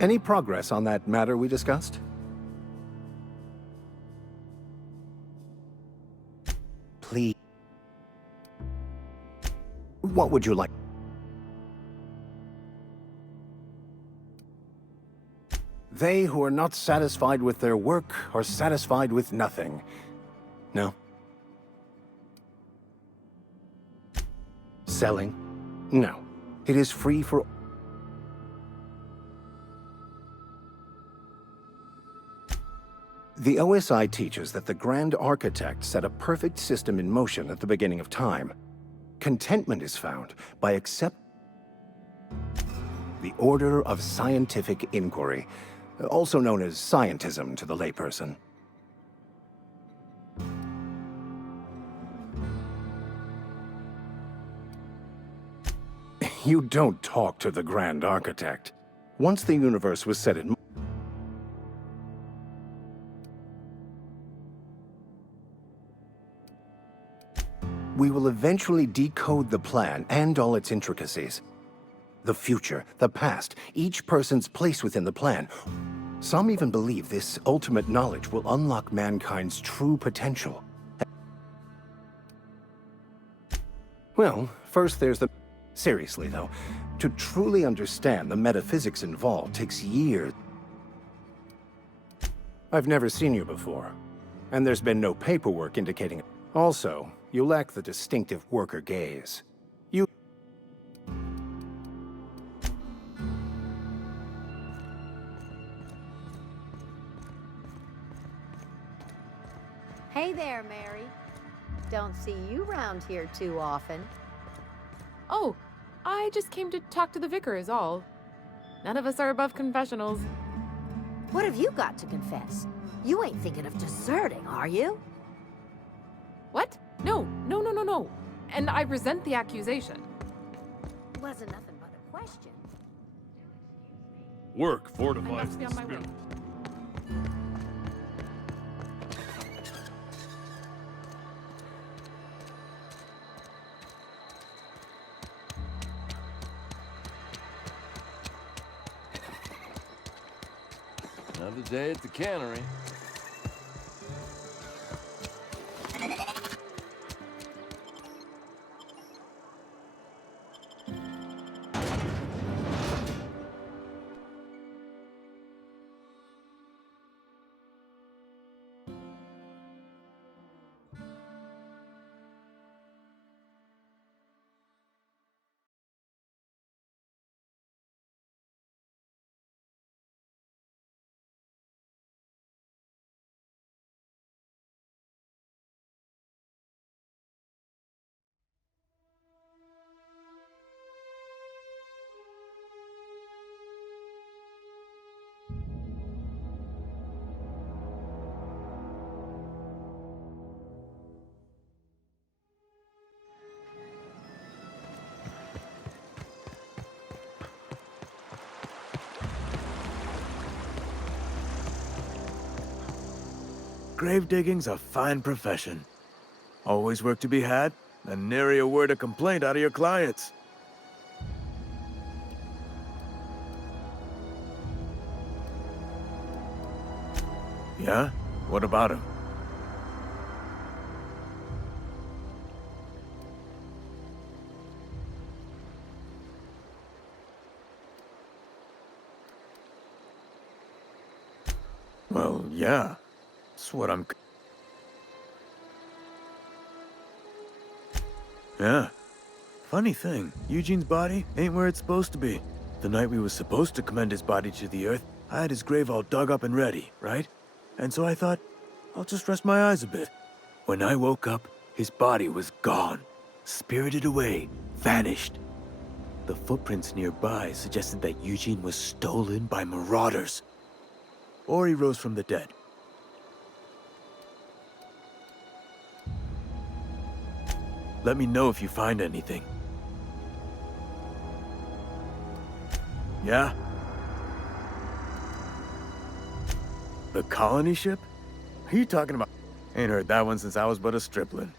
Any progress on that matter we discussed? Please. What would you like? They who are not satisfied with their work are satisfied with nothing. No? Selling? No. It is free for... The OSI teaches that the Grand Architect set a perfect system in motion at the beginning of time. Contentment is found by the order of scientific inquiry, also known as scientism to the layperson. You don't talk to the Grand Architect. Once the universe was set in... We will eventually decode the plan and all its intricacies. The future, the past, each person's place within the plan. Some even believe this ultimate knowledge will unlock mankind's true potential. Well, first there's the... Seriously, though, to truly understand the metaphysics involved takes years. I've never seen you before, and there's been no paperwork indicating it. Also, you lack the distinctive worker gaze. Hey there, Mary. Don't see you around here too often. Oh, I just came to talk to the vicar is all. None of us are above confessionals. What have you got to confess? You ain't thinking of deserting, are you? What? No. And I resent the accusation. Wasn't nothing but a question. Work I fortifies must be the on my way. spirit. Another day at the cannery. Grave digging's a fine profession. Always work to be had, and nary a word of complaint out of your clients. Yeah? What about him? Well, yeah. That's what I'm... Yeah. Funny thing, Eugene's body ain't where it's supposed to be. The night we was supposed to commend his body to the earth, I had his grave all dug up and ready, right? And so I thought, I'll just rest my eyes a bit. When I woke up, his body was gone. Spirited away, vanished. The footprints nearby suggested that Eugene was stolen by marauders. Or he rose from the dead. Let me know if you find anything. Yeah? The colony ship? Who are you talking about? Ain't heard that one since I was but a stripling.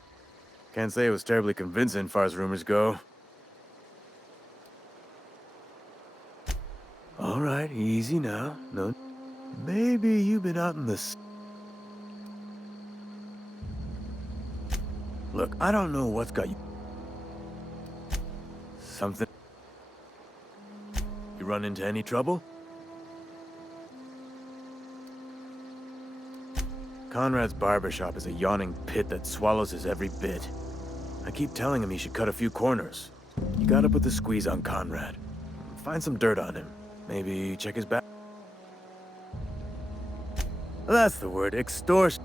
Can't say it was terribly convincing, far as rumors go. All All right, easy now. No, maybe you've been out in the... Look, I don't know what's got you... Something... You run into any trouble? Conrad's barbershop is a yawning pit that swallows his every bit. I keep telling him he should cut a few corners. You gotta put the squeeze on Conrad. Find some dirt on him. Maybe check his back. That's the word, extortion.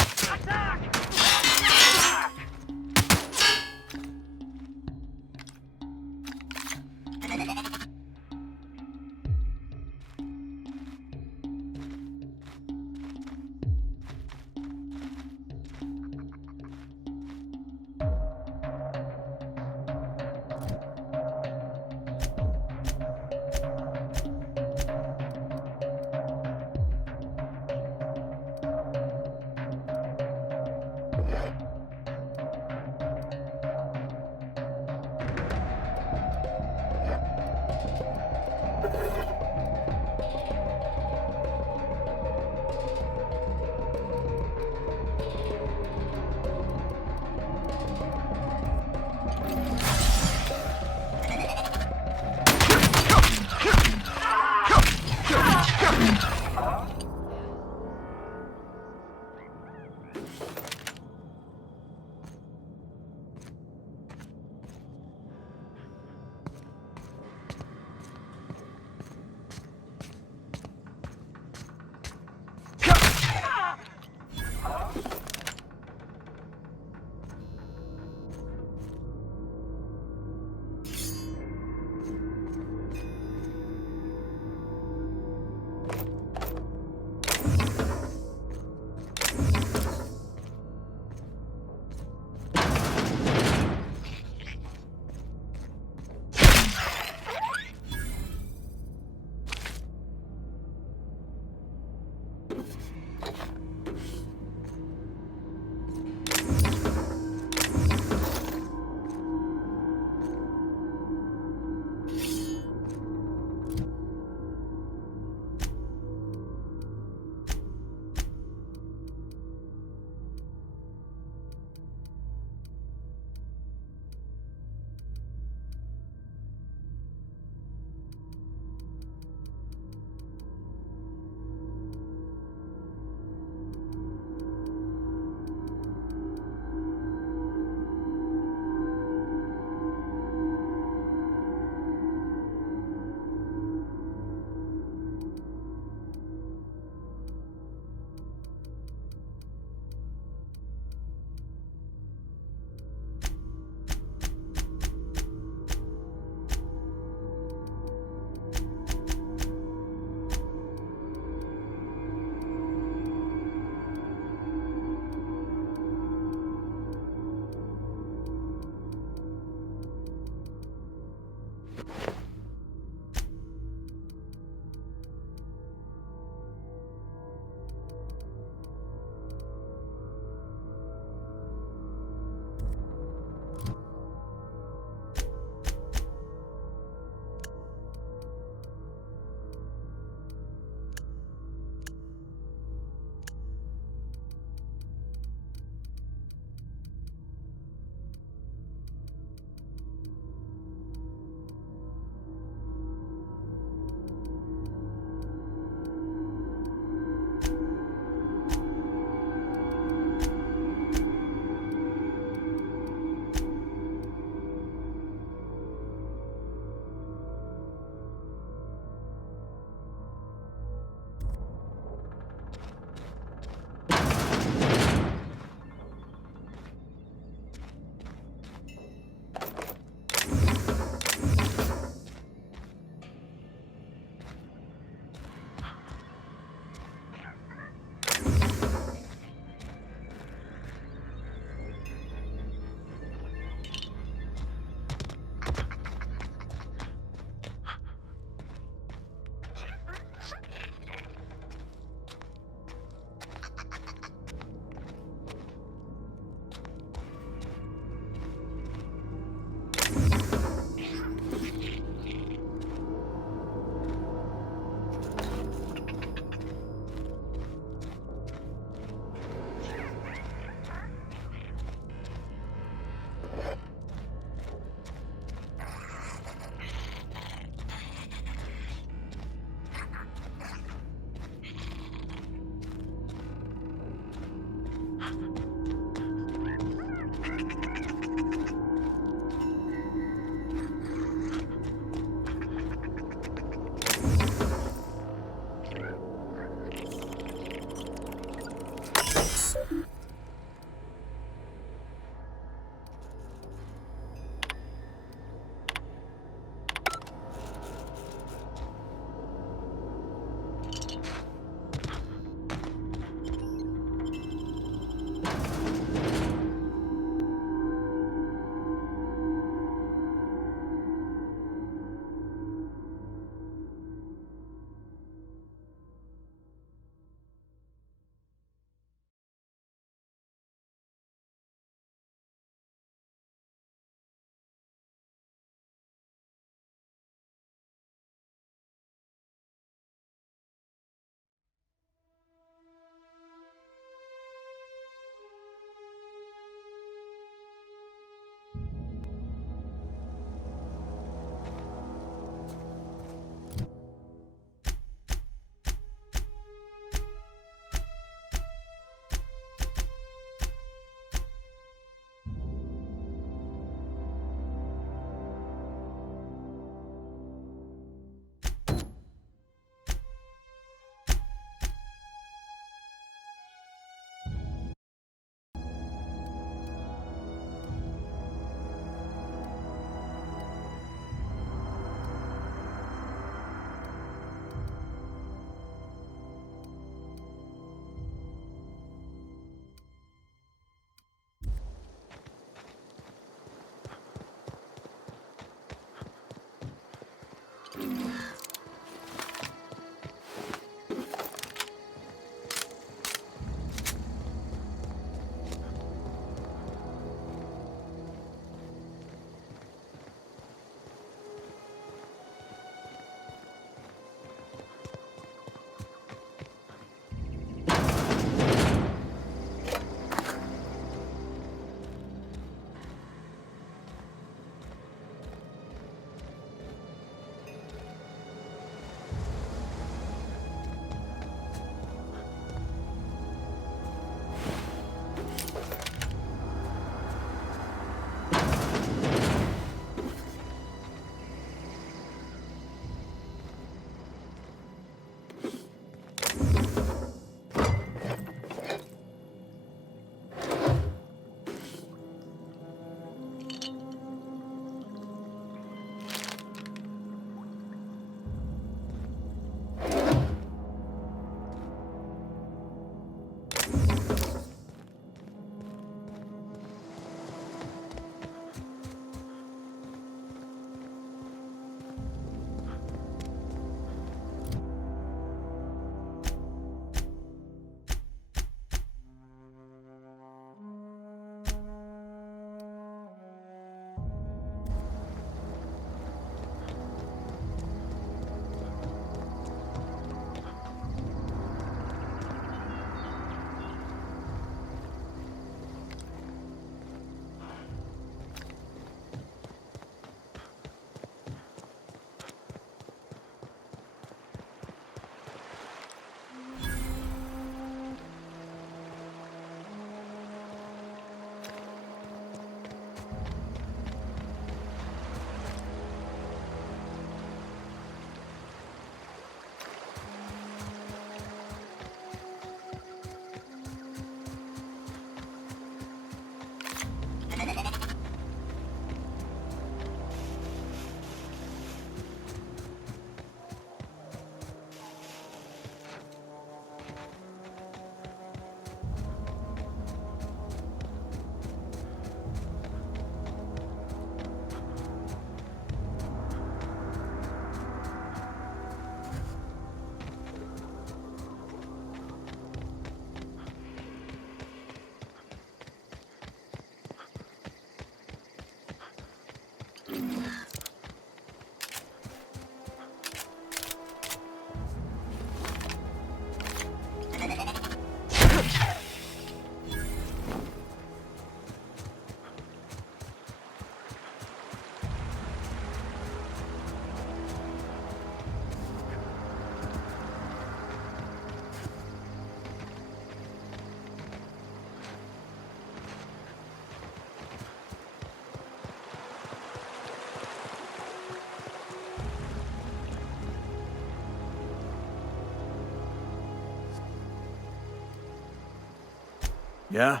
Yeah?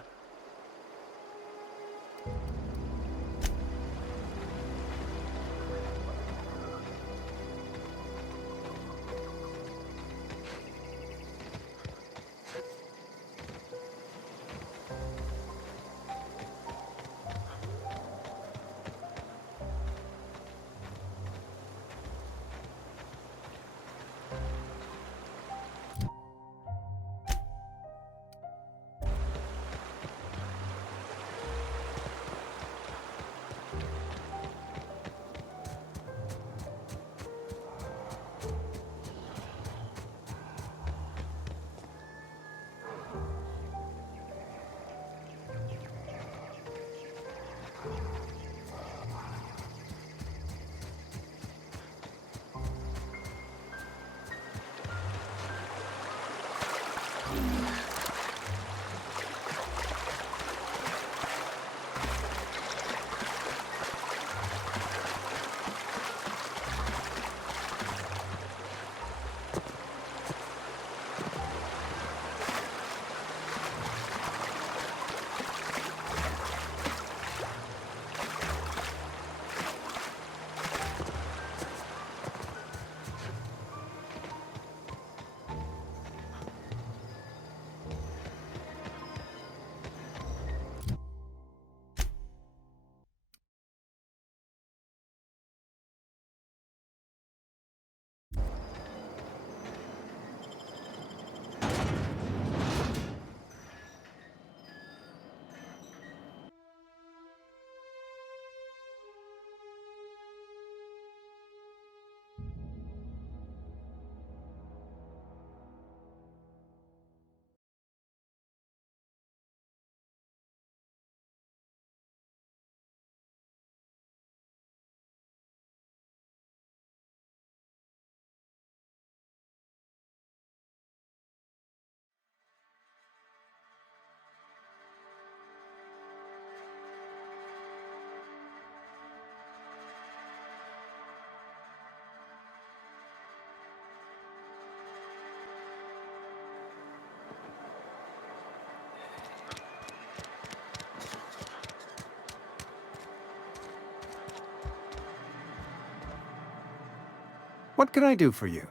What can I do for you?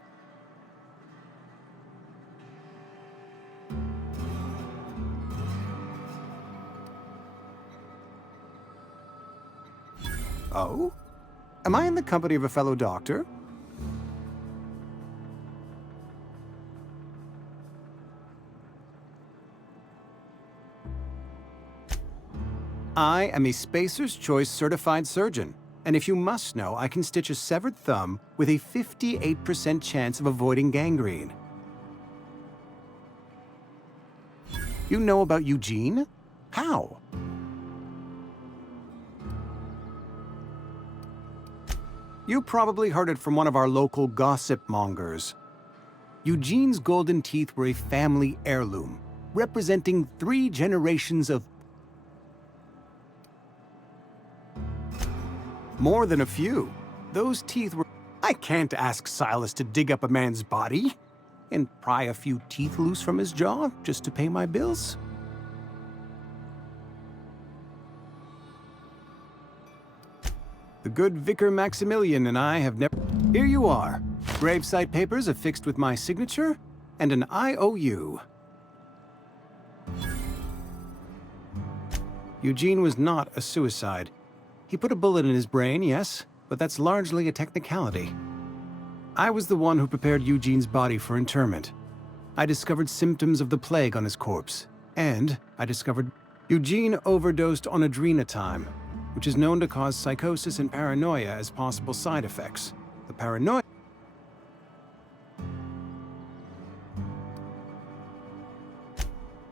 Oh? Am I in the company of a fellow doctor? I am a Spacer's Choice certified surgeon, and if you must know, I can stitch a severed thumb with a 58% chance of avoiding gangrene. You know about Eugene? How? You probably heard it from one of our local gossip mongers. Eugene's golden teeth were a family heirloom, representing 3 generations of... More than a few. Those teeth were... I can't ask Silas to dig up a man's body and pry a few teeth loose from his jaw just to pay my bills. The good Vicar Maximilian and I have never... Here you are. Gravesite papers affixed with my signature and an IOU. Eugene was not a suicide. He put a bullet in his brain, yes, but that's largely a technicality. I was the one who prepared Eugene's body for interment. I discovered symptoms of the plague on his corpse, and I discovered Eugene overdosed on adrenatime, which is known to cause psychosis and paranoia as possible side effects. The paranoia...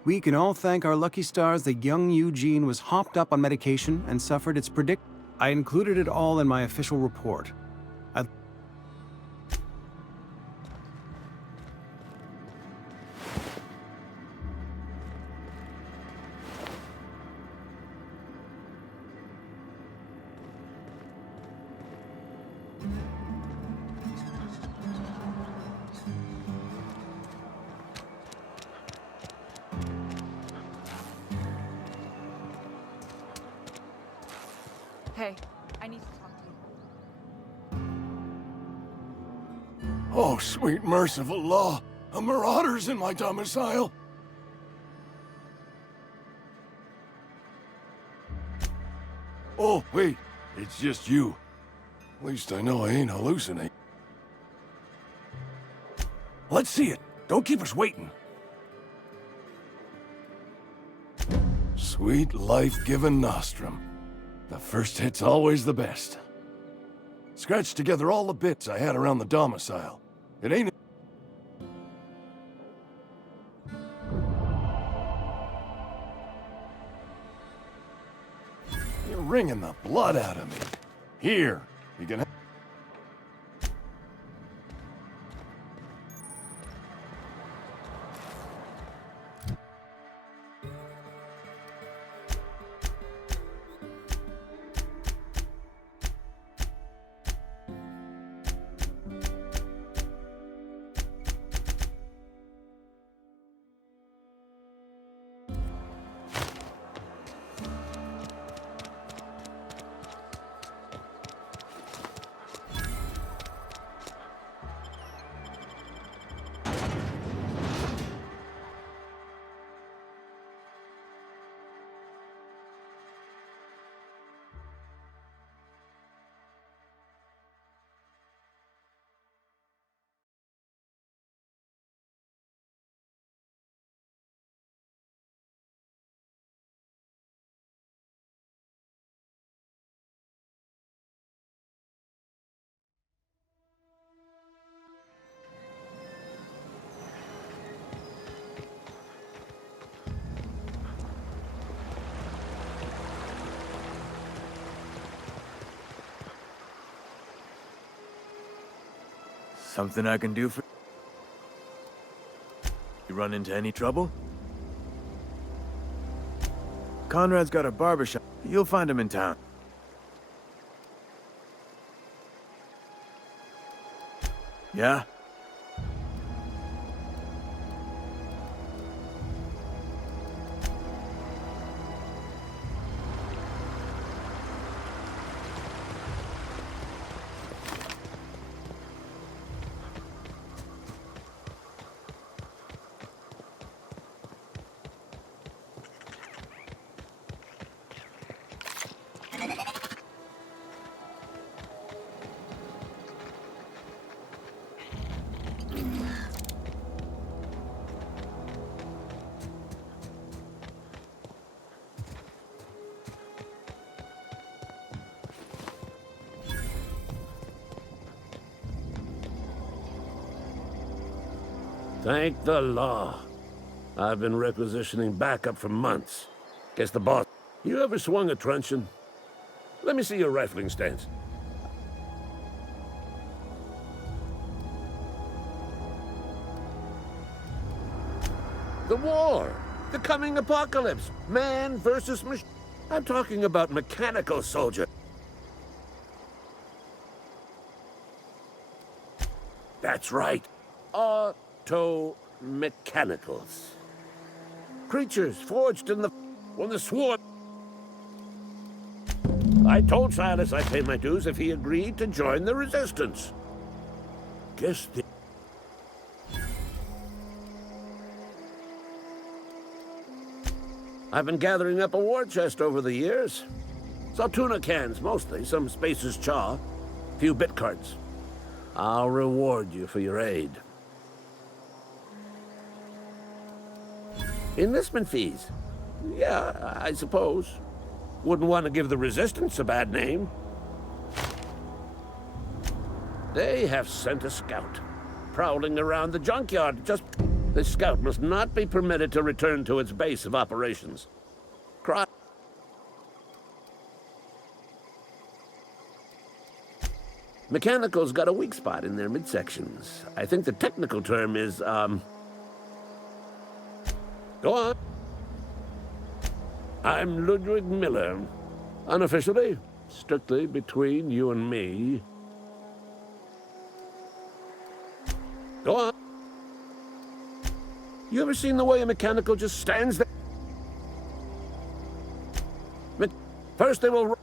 We can all thank our lucky stars that young Eugene was hopped up on medication and suffered its I included it all in my official report. Hey, I need to talk to you. Oh, sweet merciful law. A marauder's in my domicile. Oh, wait. It's just you. At least I know I ain't hallucinating. Let's see it. Don't keep us waiting. Sweet life-giving nostrum. The first hit's always the best. Scratched together all the bits I had around the domicile. It ain't... You're wringing the blood out of me. Here, you can... Something I can do for... You run into any trouble? Conrad's got a barbershop. You'll find him in town. Yeah? Thank the law. I've been requisitioning backup for months. Guess the boss... You ever swung a truncheon? Let me see your rifling stance. The war! The coming apocalypse! Man versus machine! I'm talking about mechanical soldier. That's right. Auto-mechanicals. Creatures forged in the... when the sword... I told Silas I'd pay my dues if he agreed to join the resistance. Guess the... I've been gathering up a war chest over the years. Saltuna cans, mostly. Some Spacer's Chaw. Few bit cards. I'll reward you for your aid. Enlistment fees? Yeah, I suppose. Wouldn't want to give the Resistance a bad name. They have sent a scout, prowling around the junkyard. This scout must not be permitted to return to its base of operations. Mechanicals got a weak spot in their midsections. I think the technical term is, Go on. I'm Ludwig Miller. Unofficially, strictly between you and me. Go on. You ever seen the way a mechanical just stands there? First they will...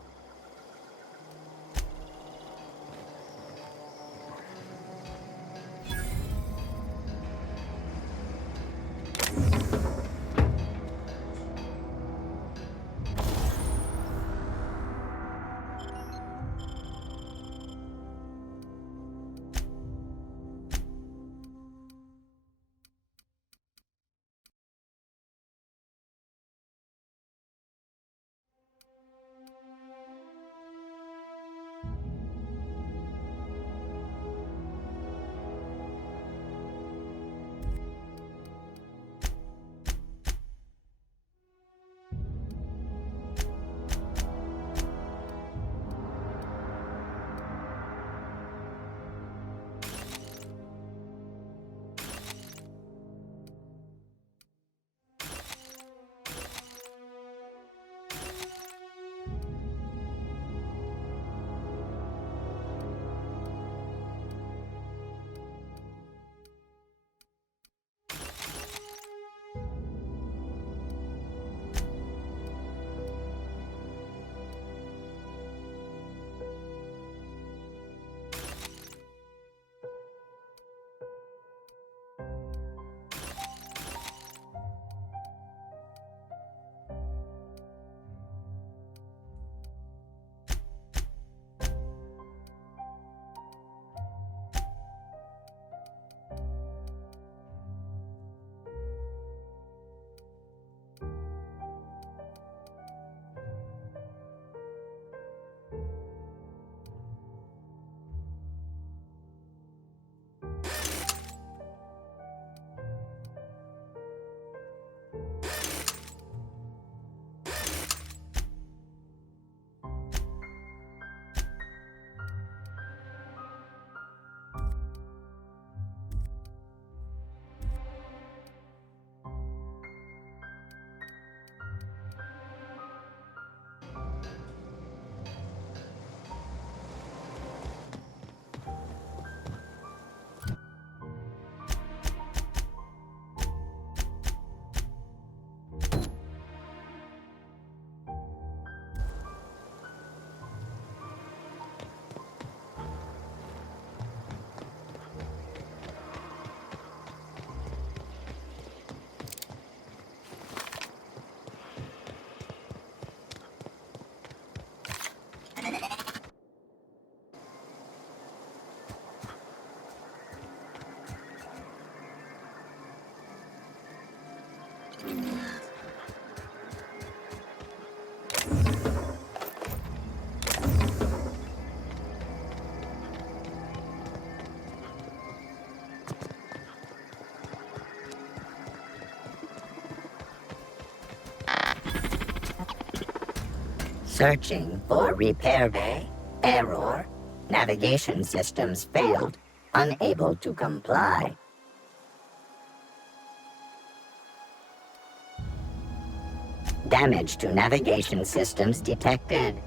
Searching for repair bay. Error. Navigation systems failed. Unable to comply. Damage to navigation systems detected.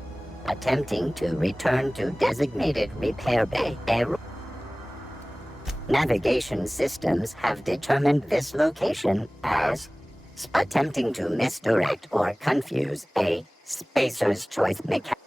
Attempting to return to designated repair bay. Error. Navigation systems have determined this location as attempting to misdirect or confuse a Spacer's Choice mechanic.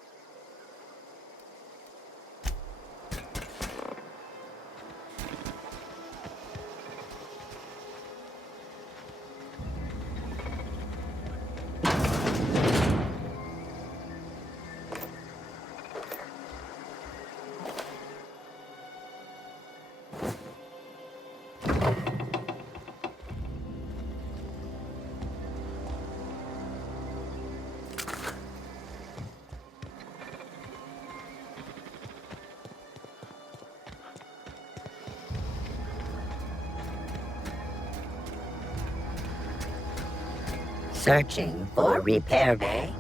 Searching for repair bay.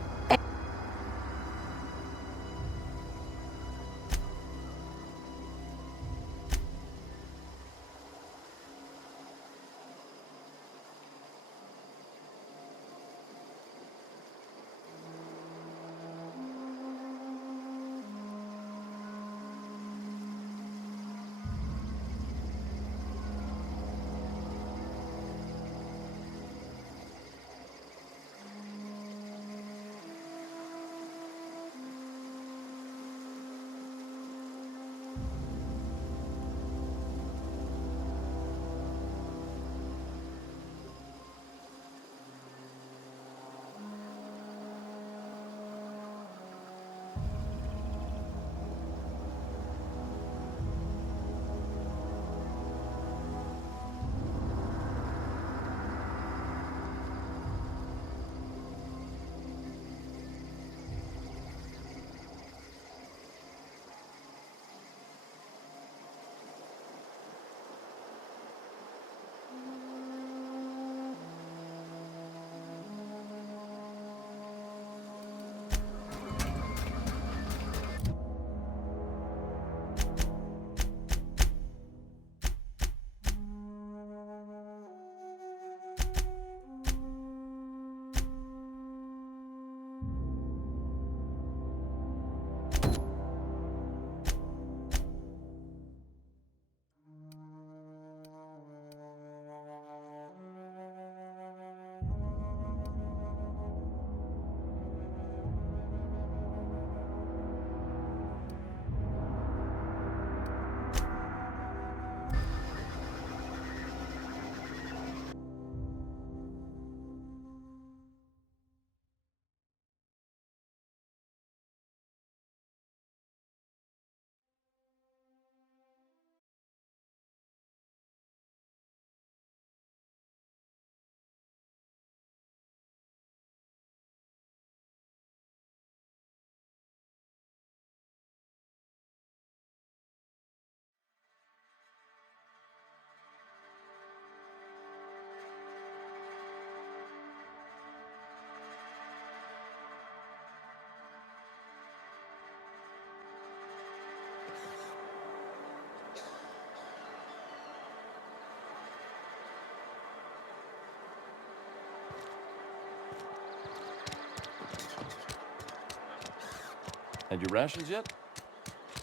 Had your rations yet?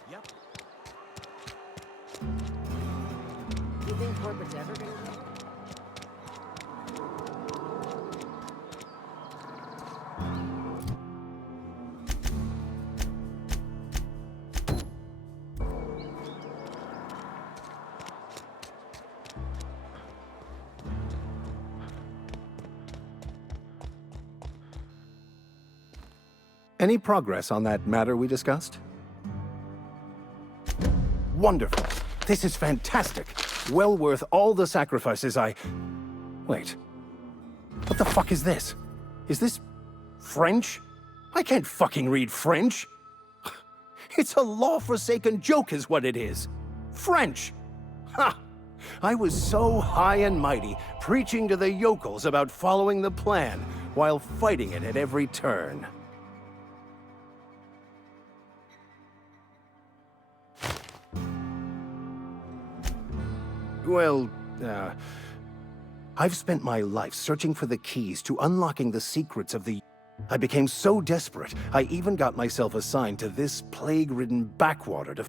Yep. You think corporate's ever gonna get? Any progress on that matter we discussed? Wonderful. This is fantastic. Well worth all the sacrifices I... Wait. What the fuck is this? Is this French? I can't fucking read French. It's a law-forsaken joke is what it is. French. Ha! I was so high and mighty, preaching to the yokels about following the plan, while fighting it at every turn. Well, I've spent my life searching for the keys to unlocking the secrets of the... I became so desperate, I even got myself assigned to this plague-ridden backwater to...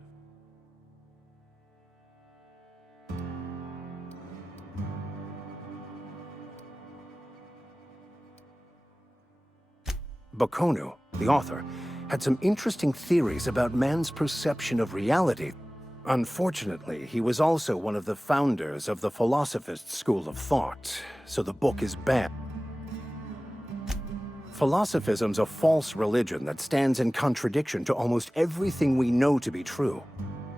Bakonu, the author, had some interesting theories about man's perception of reality. Unfortunately, he was also one of the founders of the Philosophist school of thought, so the book is banned. Philosophism's a false religion that stands in contradiction to almost everything we know to be true.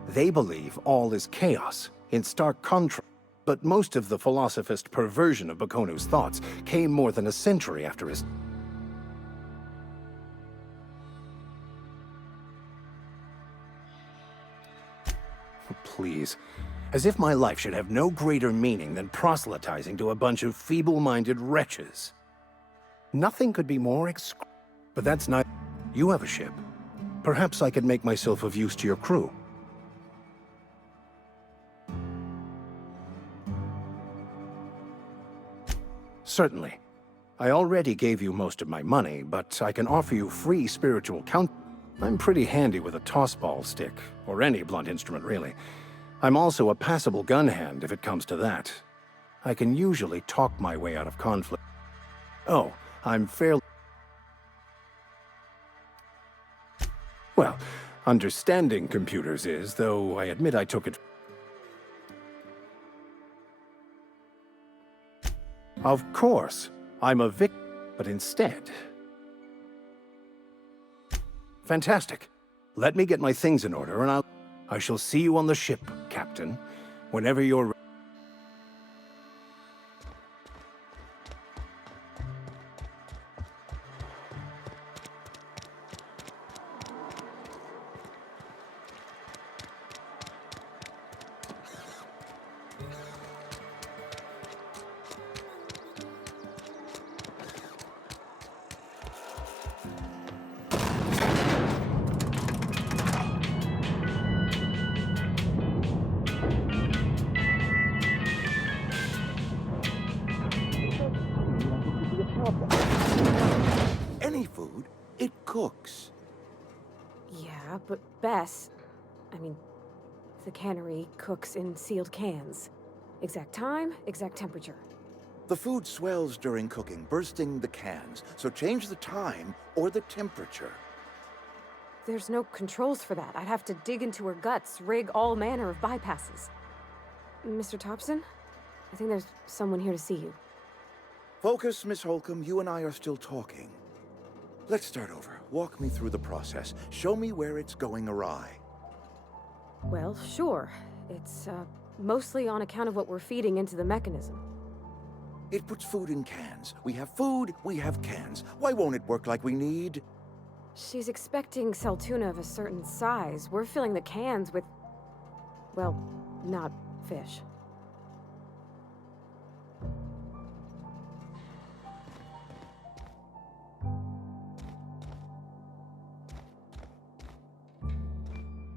They believe all is chaos, in stark contrast. But most of the Philosophist perversion of Bakonu's thoughts came more than a century after his... Please. As if my life should have no greater meaning than proselytizing to a bunch of feeble-minded wretches. Nothing could be more but that's not... You have a ship. Perhaps I could make myself of use to your crew. Certainly. I already gave you most of my money, but I can offer you free spiritual counsel. I'm pretty handy with a tossball stick, or any blunt instrument, really. I'm also a passable gun hand, if it comes to that. I can usually talk my way out of conflict. Oh, I'm fairly... Well, understanding computers is, though I admit I took it... Of course, I'm a victim, but instead... Fantastic. Let me get my things in order, and I shall see you on the ship, Captain, whenever you're... Any food, it cooks. Yeah, but Bess... I mean, the cannery cooks in sealed cans. Exact time, exact temperature. The food swells during cooking, bursting the cans, so change the time or the temperature. There's no controls for that. I'd have to dig into her guts, rig all manner of bypasses. Mr. Thompson? I think there's someone here to see you. Focus, Miss Holcomb. You and I are still talking. Let's start over. Walk me through the process. Show me where it's going awry. Well, sure. It's, mostly on account of what we're feeding into the mechanism. It puts food in cans. We have food, we have cans. Why won't it work like we need? She's expecting Seltuna of a certain size. We're filling the cans with... well, not fish.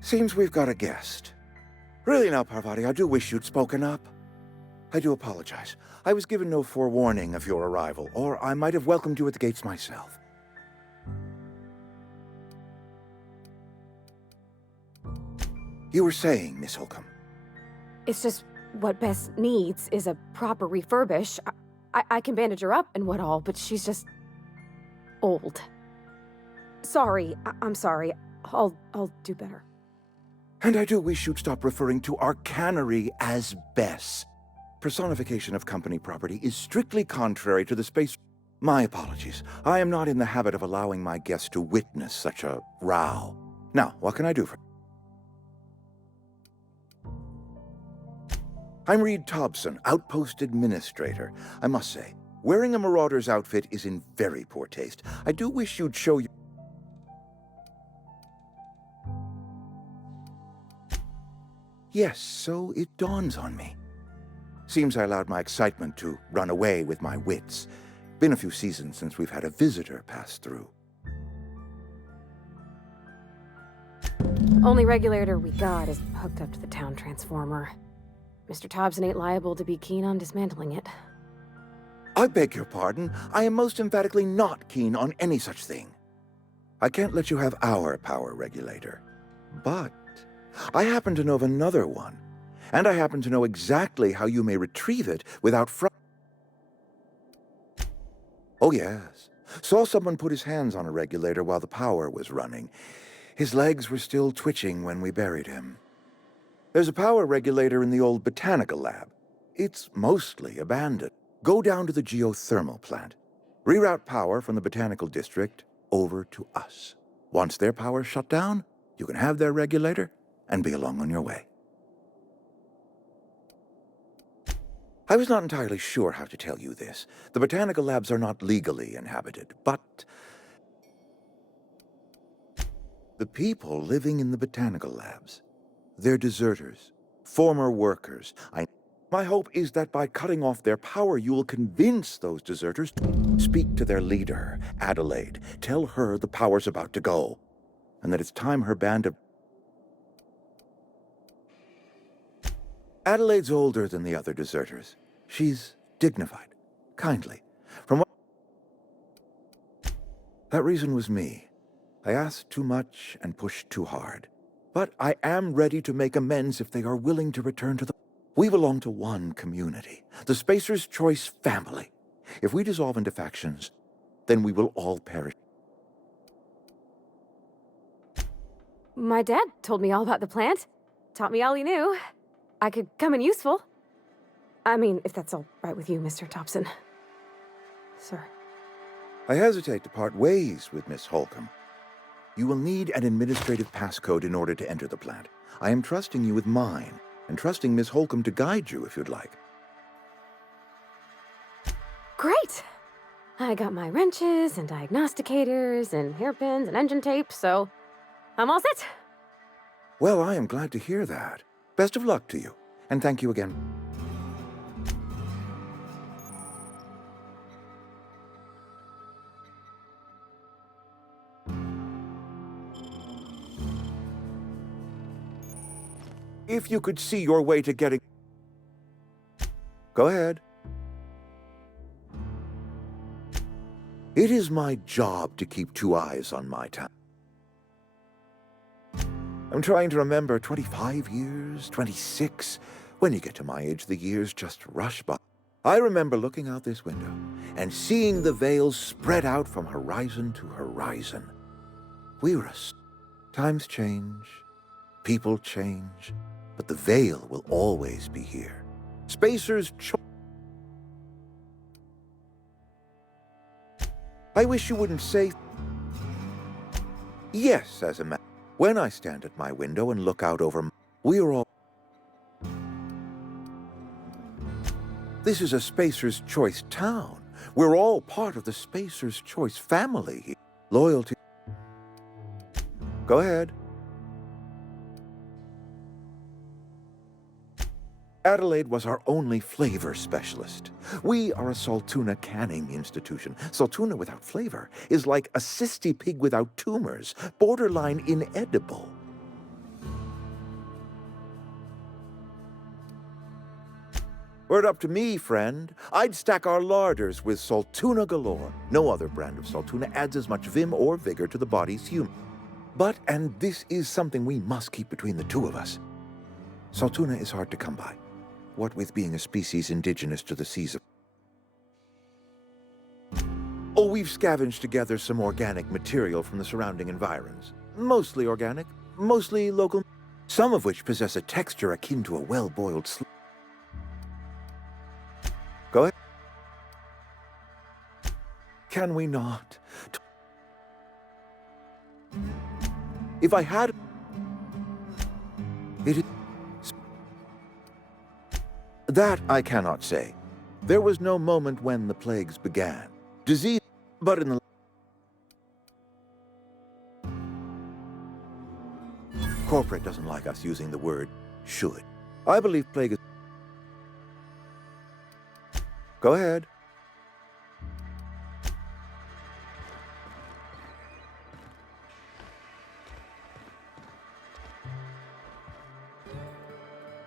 Seems we've got a guest. Really now, Parvati, I do wish you'd spoken up. I do apologize. I was given no forewarning of your arrival, or I might have welcomed you at the gates myself. You were saying, Miss Holcomb. It's just what Bess needs is a proper refurbish. I can bandage her up and what all, but she's just... old. Sorry, I'm sorry. I'll do better. And I do wish you'd stop referring to our cannery as Bess. Personification of company property is strictly contrary to the space... My apologies. I am not in the habit of allowing my guests to witness such a row. Now, what can I do for... I'm Reed Thompson, Outpost Administrator. I must say, wearing a Marauder's outfit is in very poor taste. I do wish you'd show you... Yes, so it dawns on me. Seems I allowed my excitement to run away with my wits. Been a few seasons since we've had a visitor pass through. Only regulator we got is hooked up to the town transformer. Mr. Thompson ain't liable to be keen on dismantling it. I beg your pardon. I am most emphatically not keen on any such thing. I can't let you have our power regulator. But I happen to know of another one, and I happen to know exactly how you may retrieve it without Oh, yes. Saw someone put his hands on a regulator while the power was running. His legs were still twitching when we buried him. There's a power regulator in the old botanical lab. It's mostly abandoned. Go down to the geothermal plant. Reroute power from the botanical district over to us. Once their power's shut down, you can have their regulator and be along on your way. I was not entirely sure how to tell you this. The botanical labs are not legally inhabited, but the people living in the botanical labs, they're deserters, former workers. My hope is that by cutting off their power, you will convince those deserters to speak to their leader, Adelaide. Tell her the power's about to go, and that it's time her band of... Adelaide's older than the other deserters. She's dignified, kindly. From what... That reason was me. I asked too much and pushed too hard. But I am ready to make amends if they are willing to return to the... We belong to one community, the Spacer's Choice family. If we dissolve into factions, then we will all perish. My dad told me all about the plant. Taught me all he knew. I could come in useful. I mean, if that's all right with you, Mr. Thompson. Sir. I hesitate to part ways with Miss Holcomb. You will need an administrative passcode in order to enter the plant. I am trusting you with mine, and trusting Miss Holcomb to guide you if you'd like. Great! I got my wrenches and diagnosticators and hairpins and engine tape, so I'm all set. Well, I am glad to hear that. Best of luck to you, and thank you again. If you could see your way to getting... Go ahead. It is my job to keep two eyes on my town. I'm trying to remember 25 years, 26. When you get to my age, the years just rush by. I remember looking out this window and seeing the veils spread out from horizon to horizon. We were Times change, people change, but the veil will always be here. Spacer's Choice. I wish you wouldn't say... Yes, as a matter. When I stand at my window and look out over... We are all... This is a Spacer's Choice town. We're all part of the Spacer's Choice family. Loyalty... Go ahead. Adelaide was our only flavor specialist. We are a Saltuna canning institution. Saltuna without flavor is like a cysty pig without tumors, borderline inedible. Were it up to me, friend, I'd stack our larders with Saltuna galore. No other brand of Saltuna adds as much vim or vigor to the body's human. But, and this is something we must keep between the two of us, Saltuna is hard to come by. What with being a species indigenous to the seas of... Oh, we've scavenged together some organic material from the surrounding environs. Mostly organic, mostly local, some of which possess a texture akin to a well-boiled Go ahead. Can we not? If I had... It is... That I cannot say. There was no moment when the plagues began. Disease, but in the... Corporate doesn't like us using the word should. I believe plague is... Go ahead.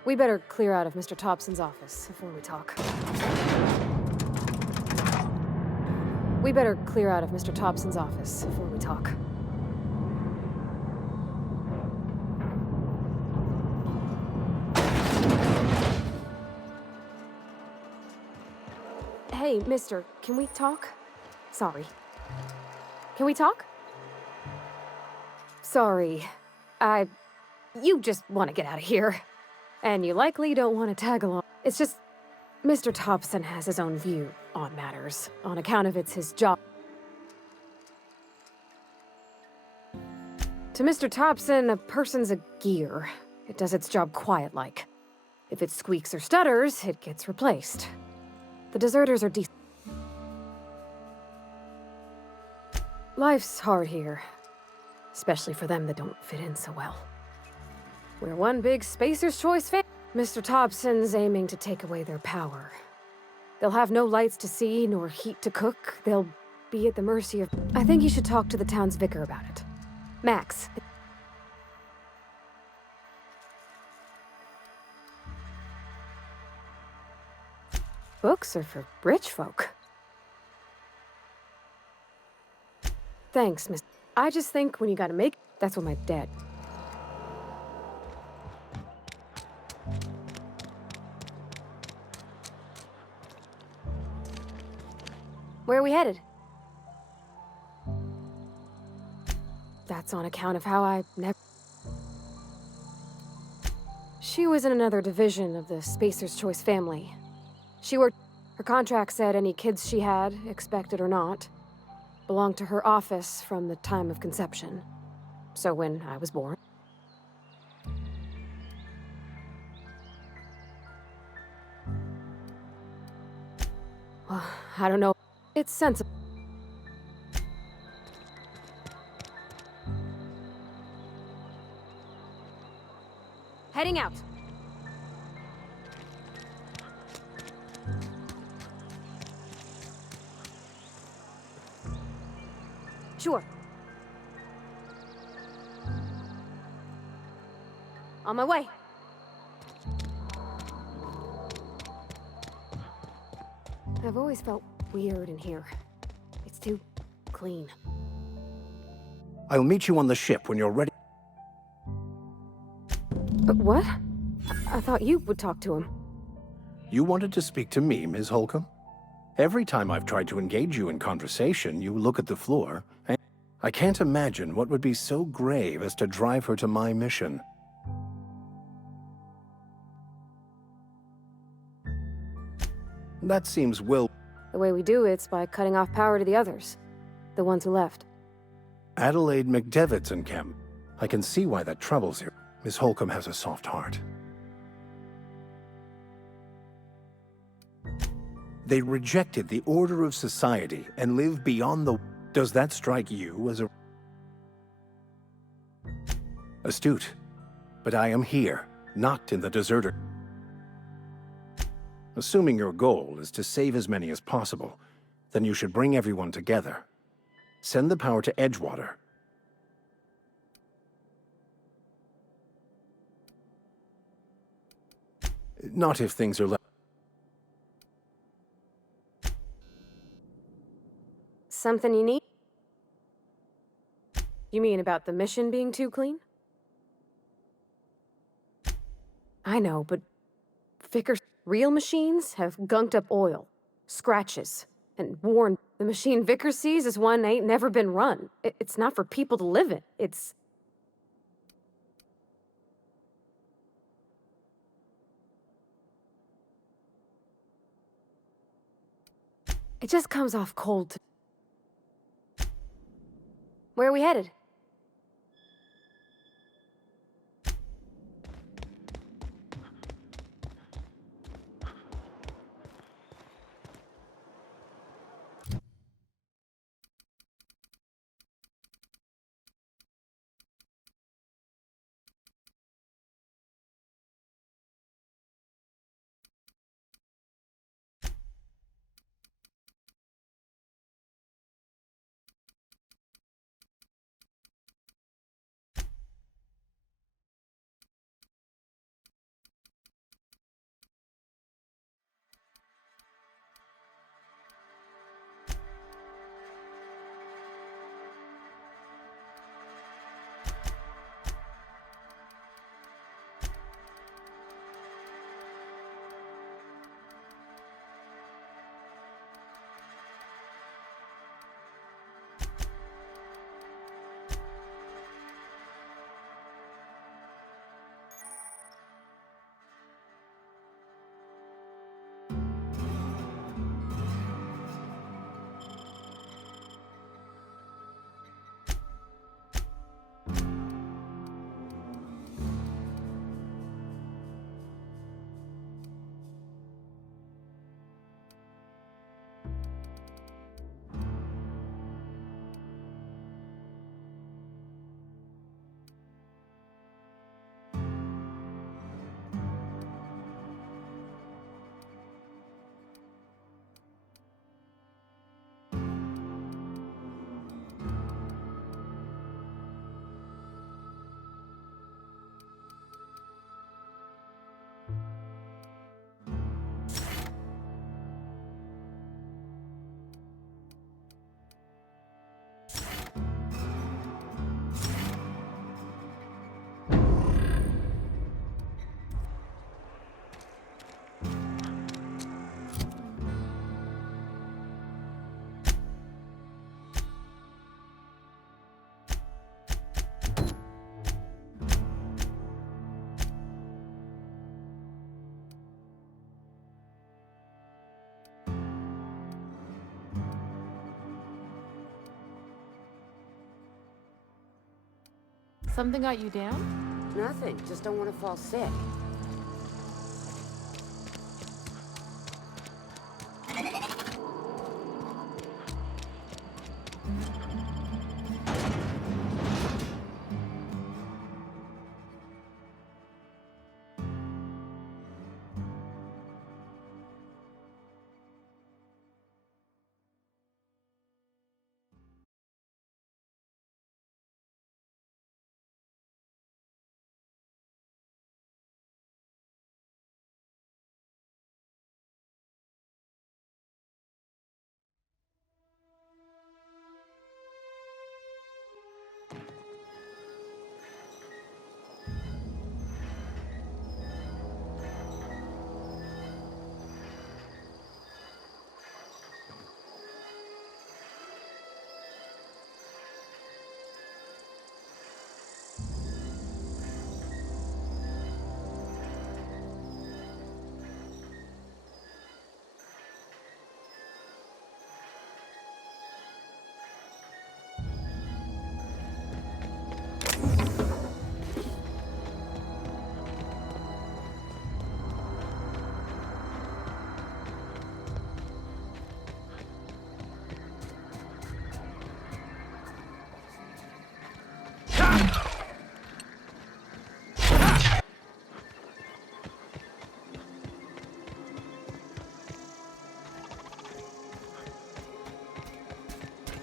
We better clear out of Mr. Thompson's office before we talk. We better clear out of Mr. Thompson's office before we talk. Hey, mister, can we talk? Sorry. Can we talk? Sorry. You just want to get out of here. And you likely don't want to tag along. It's just, Mr. Thompson has his own view on matters, on account of it's his job. To Mr. Thompson, a person's a gear. It does its job quiet-like. If it squeaks or stutters, it gets replaced. The deserters are decent. Life's hard here, especially for them that don't fit in so well. We're one big Spacer's Choice fan. Mr. Thompson's aiming to take away their power. They'll have no lights to see, nor heat to cook. They'll be at the mercy of... I think you should talk to the town's vicar about it. Max. Books are for rich folk. Thanks, miss. I just think when you gotta make... That's what my dad... Where are we headed? That's on account of how I never... She was in another division of the Spacer's Choice family. She worked... Her contract said any kids she had, expected or not, belonged to her office from the time of conception. So when I was born... Well, I don't know. It's sensible. Heading out. Sure. On my way. I've always felt weird in here. It's too clean. I'll meet you on the ship when you're ready. But what? I thought you would talk to him. You wanted to speak to me, Ms. Holcomb? Every time I've tried to engage you in conversation, you look at the floor. And I can't imagine what would be so grave as to drive her to my mission. That seems well... The way we do it's by cutting off power to the others. The ones who left. Adelaide McDevittson. I can see why that troubles you. Miss Holcomb has a soft heart. They rejected the order of society and live beyond the... Does that strike you as a... Astute. But I am here, not in the deserter. Assuming your goal is to save as many as possible, then you should bring everyone together. Send the power to Edgewater. Not if things are left. Something you need? You mean about the mission being too clean? I know, but Vickers' real machines have gunked up oil, scratches, and worn. The machine Vickers sees is one ain't never been run. It's not for people to live in. It's... It just comes off cold. Where are we headed? Something got you down? Nothing. Just don't want to fall sick.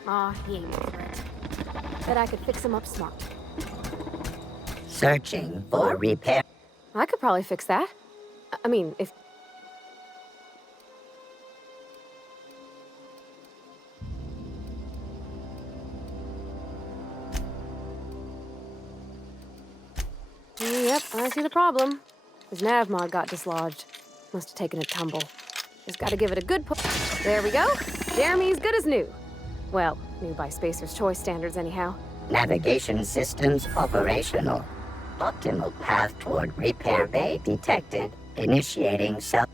Aw, he ain't no threat. Bet I could fix him up smart. Searching for repair. I could probably fix that. I mean, if... Yep, I see the problem. His nav mod got dislodged. Must have taken a tumble. Just gotta give it a good push. There we go. Jeremy's good as new. Well, new by Spacer's Choice standards anyhow. Navigation systems operational. Optimal path toward repair bay detected. Initiating self...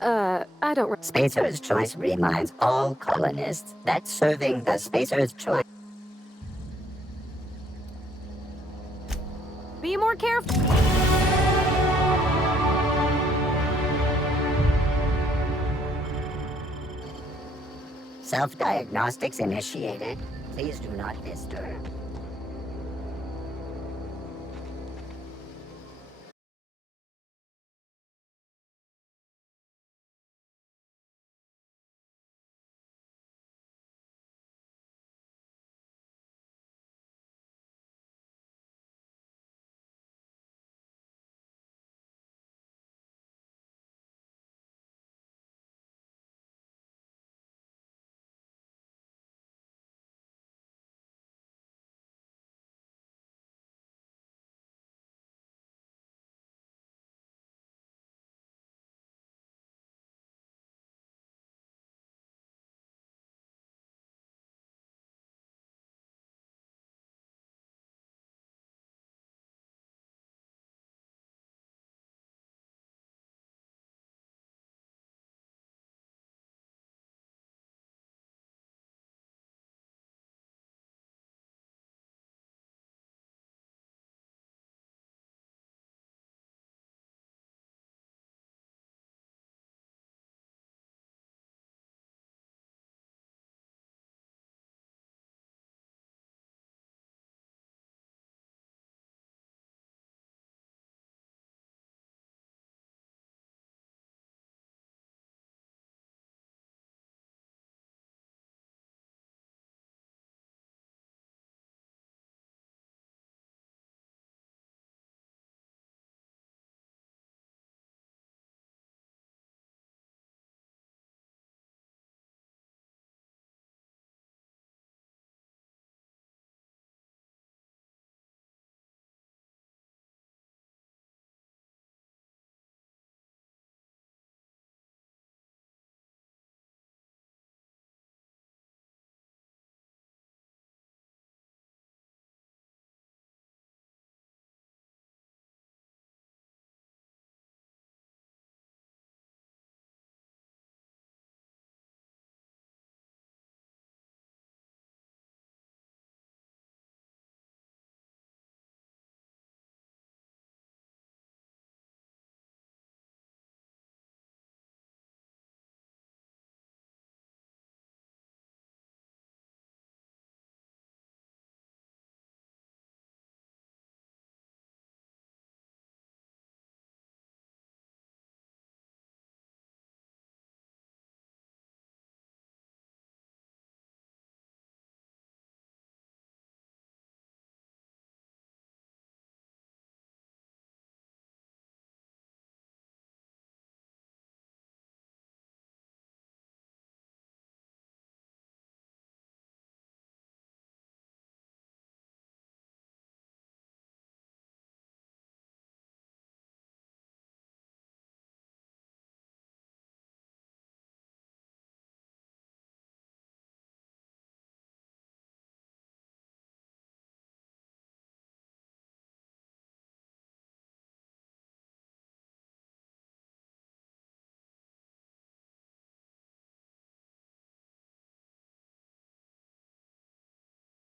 I don't... Spacer's Choice reminds all colonists that serving the Spacer's Choice... Be more careful. Self-diagnostics initiated. Please do not disturb.